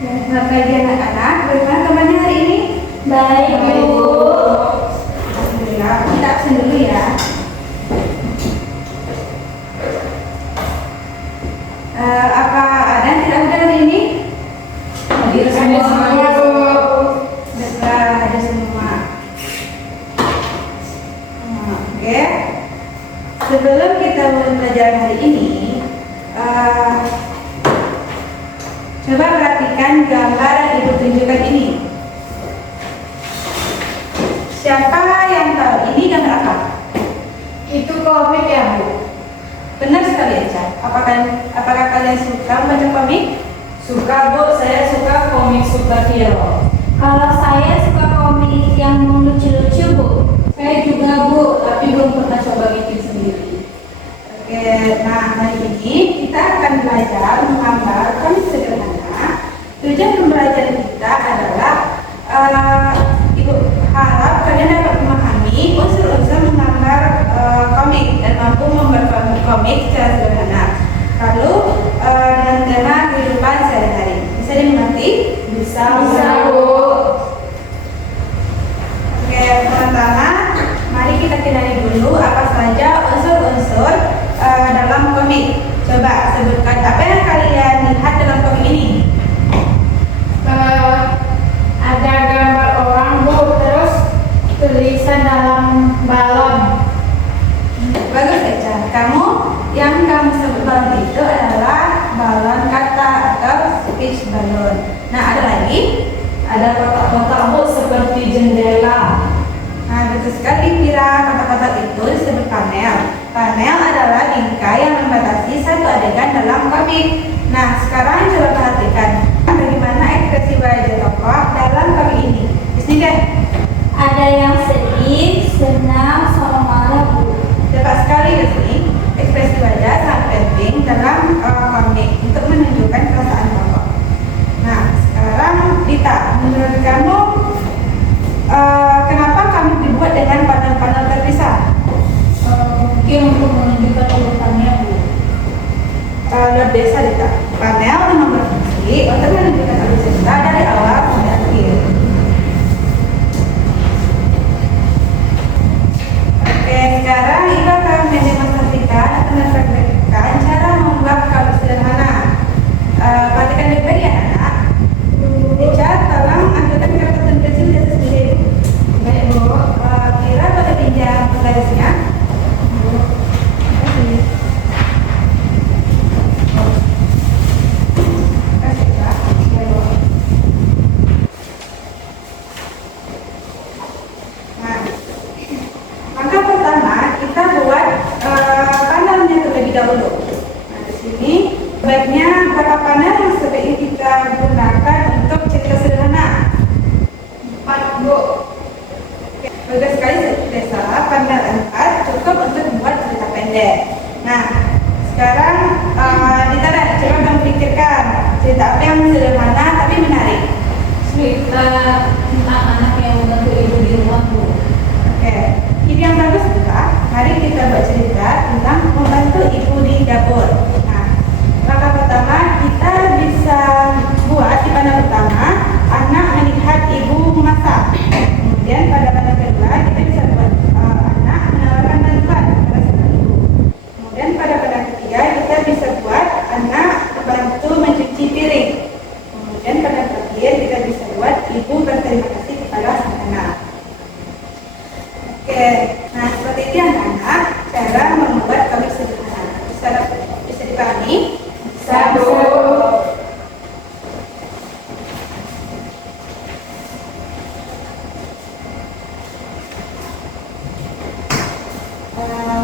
Ya, selamat pagi anak-anak. Bagaimana kabarnya hari ini? Baik, Bu. Alhamdulillah. Kita absen dulu ya. Apa ada yang tidak hadir hari ini? Hadir semuanya, Bu. Baiklah, ada semua. Oke. Sebelum kita mulai pelajaran hari ini, coba perhatikan gambar yang Ibu tunjukkan ini. Siapa yang tahu ini gambar apa? Itu komik ya, Bu? Benar sekali aja. Apakah kalian suka membaca komik? Suka, Bu. Saya suka komik superhero. Kalau saya suka komik yang lucu-lucu, Bu. Saya juga, Bu, tapi belum pernah coba bikin sendiri. Oke, nah hari ini kita akan belajar menggambar komik sederhana. Tujuan pembelajaran kita adalah Ibu harap kalian dapat memahami unsur-unsur menggambar komik dan mampu membuat komik secara sederhana. Lalu dengan tema kehidupan sehari-hari. Bisa dimengerti? Bisa, Bu. Oke, pertama mari kita kenali dulu apa saja unsur-unsur dalam komik. Coba sebutkan apa yang kalian lihat dalam komik ini. Ada gambar orang, Bu. Terus tulisan dalam balon. Bagus aja. Yang kamu sebut balon itu adalah balon kata atau speech balon. Nah, ada lagi? Ada kotak-kotak, Bu, seperti jendela. Nah, betul sekali Pira. Kotak-kotak itu disebut panel. Panel adalah bingkai yang membatasi satu adegan dalam komik. Nah, sekarang coba perhatikan bagaimana ekspresi wajah tokoh dalam komik ini. Di sini deh. Ada yang sedih, senang, sama marah, Bu. Tepat sekali di sini. Ekspresi wajah sangat penting dalam komik untuk menunjukkan perasaan tokoh. Nah, sekarang Dita, menurut kamu kenapa kamu dibuat dengan panel-panel terpisah? Mungkin untuk menunjukkan urutannya, Bu. Luar biasa Dita. Panel memang berfungsi untuk menunjukkan alur cerita dari awal sampai akhir. Oke, sekarang Ibu akan mendemonstrasikan atau mempraktikkan cara membuat kabel sederhana. Perhatikan baik-baik ya anak. Dicat, tolong ambilkan kertas dan pensil di atas meja Ibu. Baik, Bu. Kira boleh pinjam penggarisnya? Baiknya berapa panel yang sebaiknya kita gunakan untuk cerita sederhana? 4, Bu. Bagus sekali Desa, panel 4 cukup untuk membuat cerita pendek. Nah, sekarang Dita coba kamu pikirkan cerita apa yang sederhana tapi menarik. Cerita tentang anak yang membantu ibu di rumah, Bu. Oke, ini yang bagus Dita. Mari kita buat cerita tentang membantu ibu di dapur. Langkah pertama, kita bisa buat di panel pertama anak melihat ibu memasak. Kemudian pada panel kedua kita bisa buat anak menawarkan bantuan kepada sang ibu. Kemudian pada panel ketiga kita bisa buat anak bantu mencuci piring. Kemudian pada terakhir kita bisa buat ibu berterima kasih kepada sang anak. Oke, nah seperti itu anak-anak cara membuat komik sederhana. Bisa dipahami? Satu.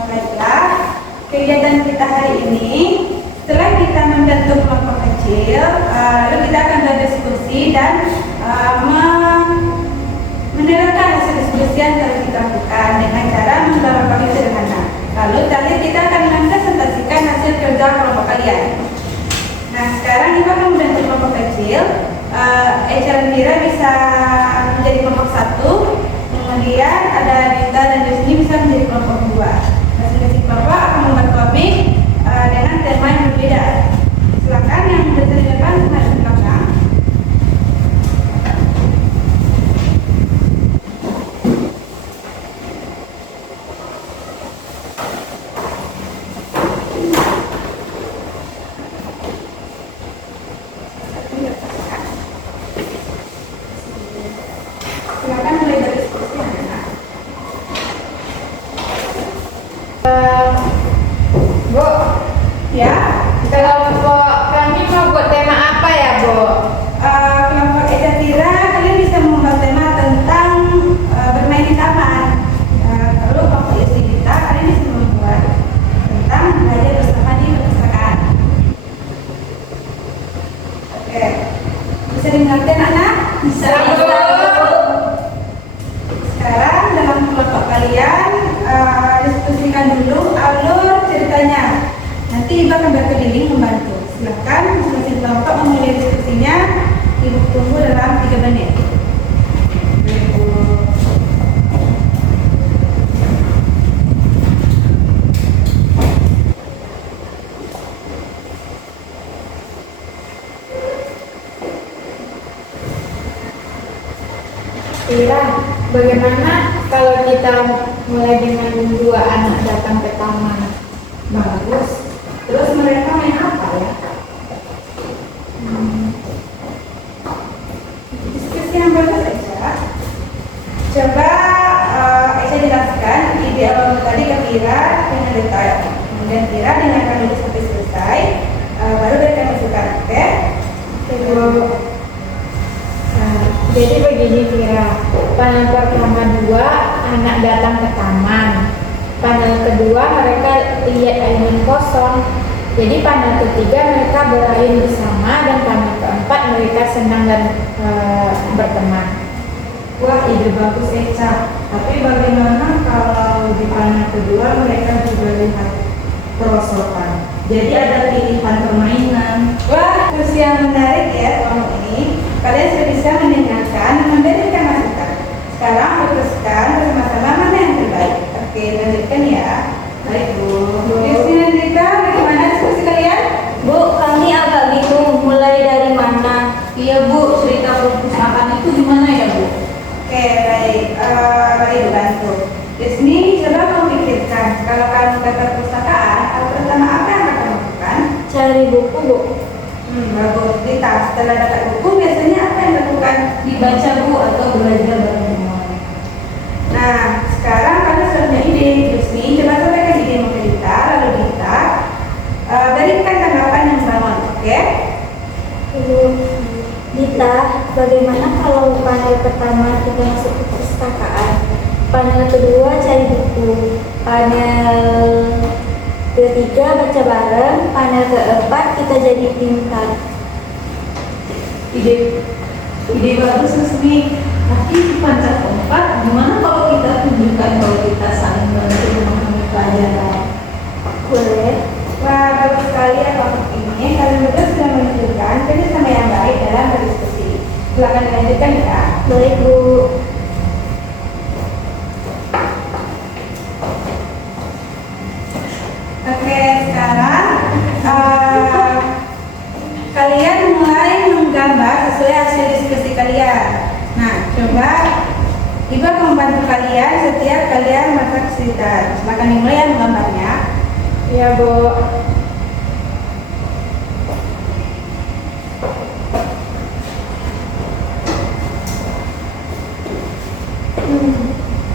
Baiklah, kegiatan kita hari ini setelah kita membentuk kelompok kecil, lalu kita akan berdiskusi dan menerapkan hasil diskusi yang telah kita lakukan dengan cara membawa komik sederhana. Lalu terakhir kita akan mempresentasikan hasil kerja kelompok kalian. Nah, sekarang kita akan membentuk kelompok kecil. Echa dan Mira bisa menjadi kelompok 1. Kemudian ada Dita dan Yusni bisa menjadi kelompok 2. Masing-masing kelompok akan membuat komik dengan tema yang berbeda. Silakan yang berada di depan, di belakang. Oke. Bisa dimengerti anak-anak? Bisa, Bu. Sekarang dalam kelompok kalian diskusikan dulu alur ceritanya. Nanti Ibu akan berkeliling membantu. Silakan masing-masing kelompok memulai diskusinya. Ibu tunggu dalam 3 menit. Ibu. Ira, bagaimana kalau kita mulai dengan 2 anak datang ke taman? Bagus. Terus mereka main apa ya? Diskusi yang bagus Aisyah. Coba Aisyah jelaskan ide awal tadi ke Ira dengan detail. Kemudian Ira dengarkan dulu sampai selesai, baru berikan masukan. Oke? Ibu. Jadi begini Ira, panel pertama 2 anak datang ke taman. Panel kedua mereka lihat ayunan kosong. Jadi panel ketiga mereka berayun bersama dan panel keempat mereka senang dan berteman. Wah, ide bagus Eca. Tapi bagaimana kalau di panel kedua mereka juga lihat perosotan? Jadi ada pilihan permainan. Wah, kursi yang menarik ya kelompok ini. Kalian sudah bisa mendengarkan dan memberikan masukan. Sekarang putuskan bersama-sama mana yang terbaik. Oke, lanjutkan ya. Baik Bu. Yusni dan Rita, bagaimana diskusi kalian? Bu, kami agak bingung mulai dari mana. Iya, Bu. Cerita perpustakaan itu gimana ya, Bu? Oke, baik. Baik, bantu. Yusni, coba kamu pikirkan. Kalau kamu ke perpustakaan, hal pertama apa yang akan kamu lakukan? Cari buku, Bu. Bagus. Rita, setelah dapat buku, biasanya apa yang dilakukan? Dibaca, Bu, atau belajar bareng teman. Nah, sekarang kalian sudah punya ide. Yusni, coba sampaikan idemu ke Rita, lalu Rita berikan tanggapan yang membangun, oke? Ibu, Dita, bagaimana kalau panel pertama kita masuk ke perpustakaan, panel kedua cari buku, panel ketiga baca bareng, panel keempat kita jadi pintar. Ide bagus, Yusni. Tapi di panca keempat, gimana kalau kita tunjukkan kalau kita saling bantu memahami pelajaran? Boleh? Wah, bagus sekali ya kelompok ini. Kalian berdua sudah menunjukkan kerjasama yang baik dalam berdiskusi. Silakan dilanjutkan ya. Baik, Bu. Oke, sekarang kalian mulai menggambar sesuai hasil diskusi kalian. Nah, coba Ibu akan membantu kalian setiap kalian masa kesulitan. Silakan dimulai ya menggambarnya. Iya, Bu.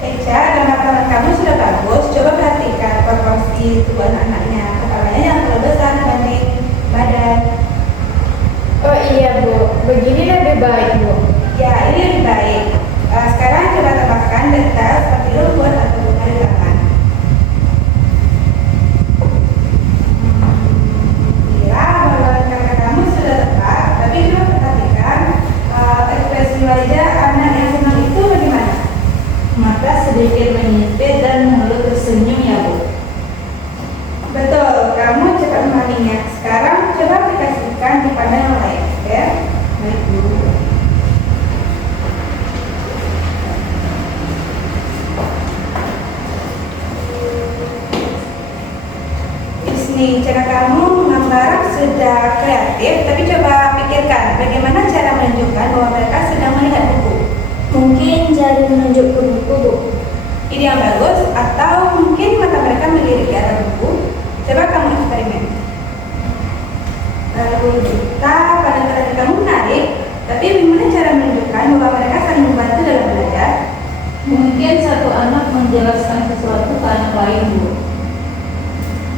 Eca, gambar kamu sudah bagus. Coba perhatikan proporsi tubuh anak-anaknya. Kepalanya yang terlalu besar dibanding badan. Oh iya, Bu. Begini lebih baik, Bu. Ya, ini lebih baik. Sekarang coba tambahkan detail seperti rumput atau bunga di lapangan. Kira bahwa kakak kamu sudah tepat, tapi coba perhatikan ekspresi wajah anak yang senang itu bagaimana? Mata sedikit menyipit dan mulut tersenyum ya, Bu. Betul, kamu cepat memahaminya. Sekarang coba aplikasikan di panel yang lain, ya. Baik, Bu. Nih, cara kamu menggambar sudah kreatif, tapi coba pikirkan bagaimana cara menunjukkan bahwa mereka sedang melihat buku. Mungkin jari menunjuk ke buku, Bu. Ide yang bagus, atau mungkin mata mereka melirik ke arah buku. Coba kamu eksperimen. Lalu kita pada terakhir kamu menarik, tapi bagaimana cara menunjukkan bahwa mereka saling membantu dalam belajar? Mungkin satu anak menjelaskan sesuatu ke anak lain, Bu.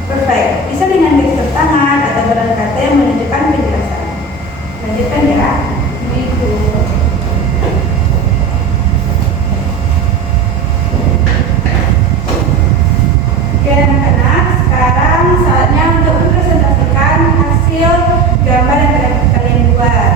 Perfect. Bisa dengan gestur tangan atau berat kata yang menunjukkan penjelasan. Lanjutkan ya. Itu. Oke anak-anak, sekarang saatnya untuk mempresentasikan hasil gambar yang kalian buat.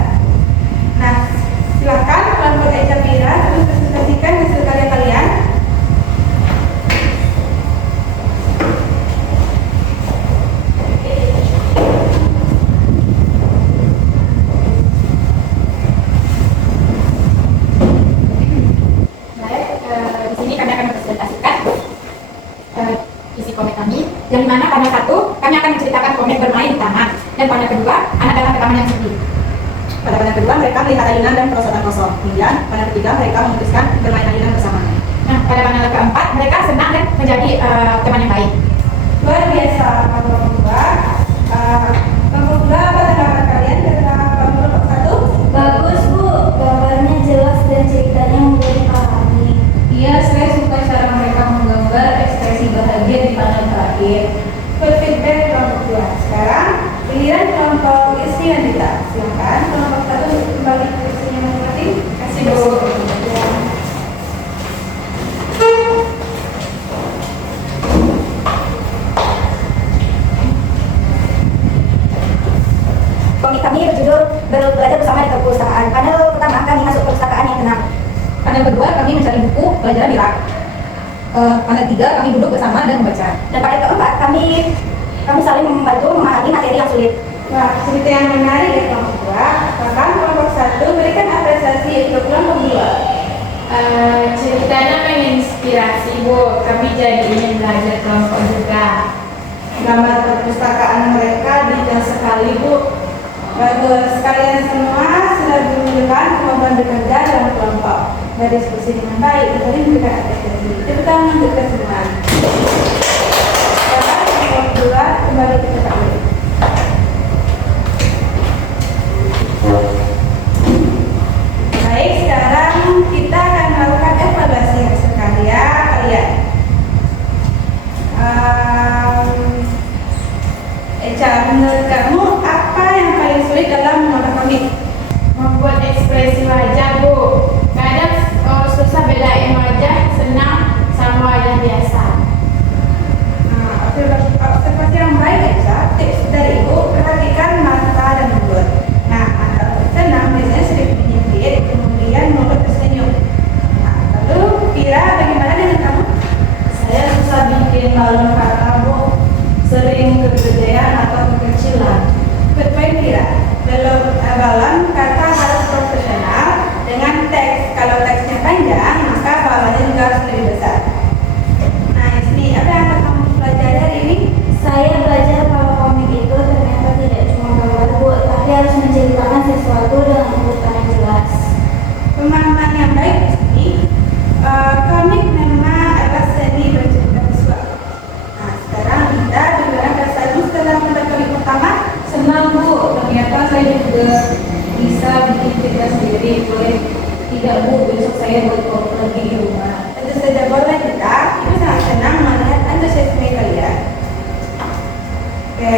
di mana panel 1 kami akan menceritakan komik bermain di taman, dan panel kedua anak datang ke taman yang sepi. Pada panel kedua mereka melihat ayunan dan perosotan kosong. Kemudian panel ketiga mereka memutuskan bermain ayunan bersama. Nah, pada panel keempat mereka senang dan menjadi teman yang baik. Luar biasa kelompok dua. Kelompok dua apa tanggapan kalian tentang kelompok satu? Bagus Bu, gambarnya jelas dan ceritanya mudah dipahami. Iya, saya suka cara mereka menggambar ekspresi bahagia di panel terakhir. Good feedback kelompok dua. Sekarang giliran kelompok Isni dan Dita. Silakan kelompok satu kembali ke posisinya masing-masing. Kasih dulu. Komik kami berjudul Belajar Bersama di Perpustakaan. Panel pertama kami masuk perpustakaan yang tenang. Panel kedua kami mencari buku pelajaran di rak. Panel tiga kami duduk bersama dan membaca. Dan panel keempat kami saling membantu memahami materi yang sulit. Wah, cerita yang menarik ya kelompok dua. Bahkan kelompok satu berikan apresiasi untuk kelompok dua. Ceritanya menginspirasi Bu, kami jadi ingin belajar kelompok juga. Gambar perpustakaan mereka detail sekali Bu. Bagus, kalian semua sudah menunjukkan kemampuan bekerja dalam kelompok. Berdiskusi dengan baik, tadi memberikan apresiasi. Tepuk tangan untuk kita semua. Sekarang kelompok dua kembali ke tempat dulu. Baik, sekarang kita akan melakukan evaluasi hasil karya kalian. Eca, menurut kamu apa yang paling sulit dalam menggambar komik? Membuat ekspresi wajah Bu. Kadang susah bedain wajah senang sama wajah biasa. Observasi yang baik Eca. Tips dari Ibu, perhatikan mata dan mulut. Nah, anak senang biasanya sering menyindir, kemudian mulut tersenyum. Nah, lalu Vira, bagaimana dengan kamu? Saya susah bikin balon kata Bu, sering kegedean atau kekecilan. Good point Vira. Balon kata harus profesional dengan teks. Kalau teksnya panjang, maka balonnya juga harus lebih besar. Nah, Isni, apa yang akan kamu pelajari hari ini? Saya belajar kalau komik itu ternyata tidak cuma gambar Bu, tapi harus menceritakan sesuatu dengan urutan yang jelas. Pemahaman yang baik Isni. Komik memang adalah seni bercerita visual. Nah, sekarang kita bagaimana perasaanmu setelah menonton komik pertama? Senang Bu, ternyata saya juga bisa bikin cerita sendiri. Boleh tidak Bu, besok saya buat komik lagi di rumah. Tentu saja boleh kita. Ibu sangat senang melihat antusiasme kalian. Oke,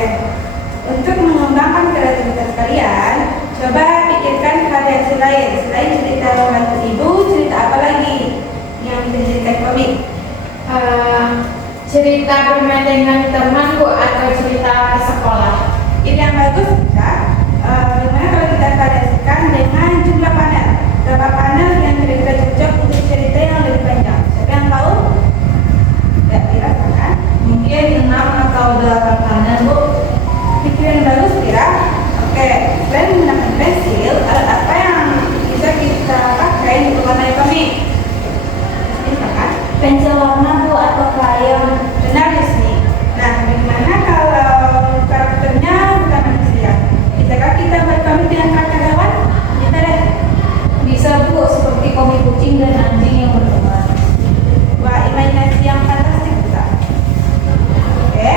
untuk mengembangkan kreativitas kalian, coba pikirkan variasi lain selain cerita membantu ibu. Cerita apa lagi yang bisa dijadikan komik? Cerita bermain dengan teman Bu, atau cerita di sekolah. Ini yang bagus, Kak. Bagaimana kalau kita variasikan dengan jumlah panel? Berapa panel yang kira-kira cocok untuk cerita yang lebih panjang? Siapa yang tahu? Tidak dirasakan. Mungkin 6 atau 8 panel Bu. Pikiran yang bagus, Kira. Oke, selain menggunakan pensil, alat apa yang bisa kita pakai untuk warnai komik? Misalkan, Pensil warna Bu atau krayon. benar di sini. Nah, bagaimana kalau karakternya bukan manusia? Bisakah kita berkomik dengan karakter hewan? Kita deh. Bisa Bu, seperti komik kucing dan anjing yang berteman. Wah, imajinasi yang fantastik juga. Oke,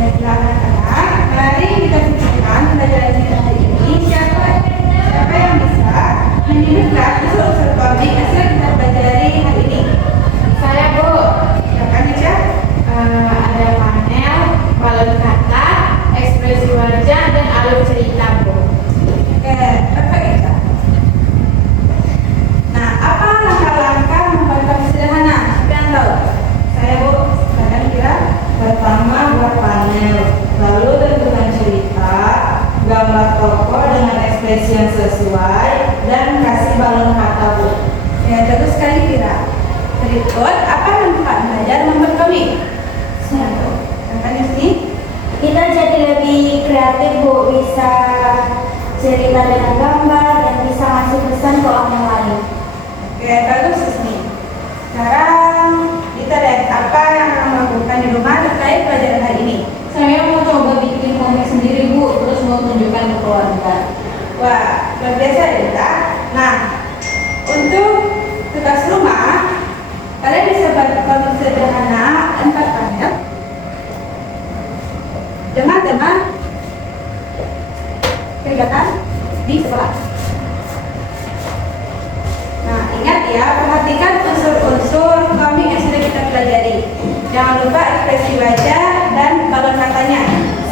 baiklah anak-anak, mari kita pikirkan pelajaran kita hari ini. Siapa yang bisa menyebutkan unsur-unsur komik yang sudah kita pelajari hari ini? Saya Bu, Silakan aja. ada panel, balon kata, ekspresi wajah, dan alur cerita Bu. Oke, perfect ya. Nah, apa langkah-langkah membuat komik sederhana? Siapa yang tahu? Saya Bu, kalian kira? Pertama buat panel, lalu tentukan cerita, gambar tokoh dengan ekspresi yang sesuai, dan kasih balon kata Bu. Ya, bagus sekali Kira. Berikut, apa manfaat belajar membuat komik? Satu, contohnya sini. Kita jadi lebih kreatif Bu, bisa cerita dengan gambar dan bisa ngasih pesan ke orang lain. Oke, bagus Sisni. Sekarang kita lihat apa yang lakukan di rumah terkait pelajaran hari ini? Saya mau coba bikin komik sendiri Bu, terus mau tunjukkan ke keluarga. Wah, luar biasa ya Dita. Nah, untuk tugas rumah, kalian bisa buat komik sederhana 4 panel dengan tema kegiatan di sekolah. Nah, ingat ya, perhatikan unsur-unsur komik yang sudah kita pelajari. Jangan lupa ekspresi wajah dan balon matanya.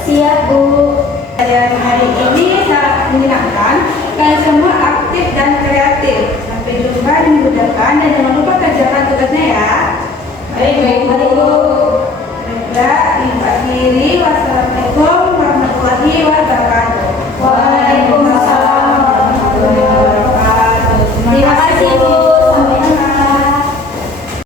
Siap Bu. Pelajaran hari ini sangat menyenangkan. Kalian semua aktif dan kreatif. Sampai jumpa di minggu depan dan jangan lupa kerjakan tugasnya ya. Baik, baik Bu.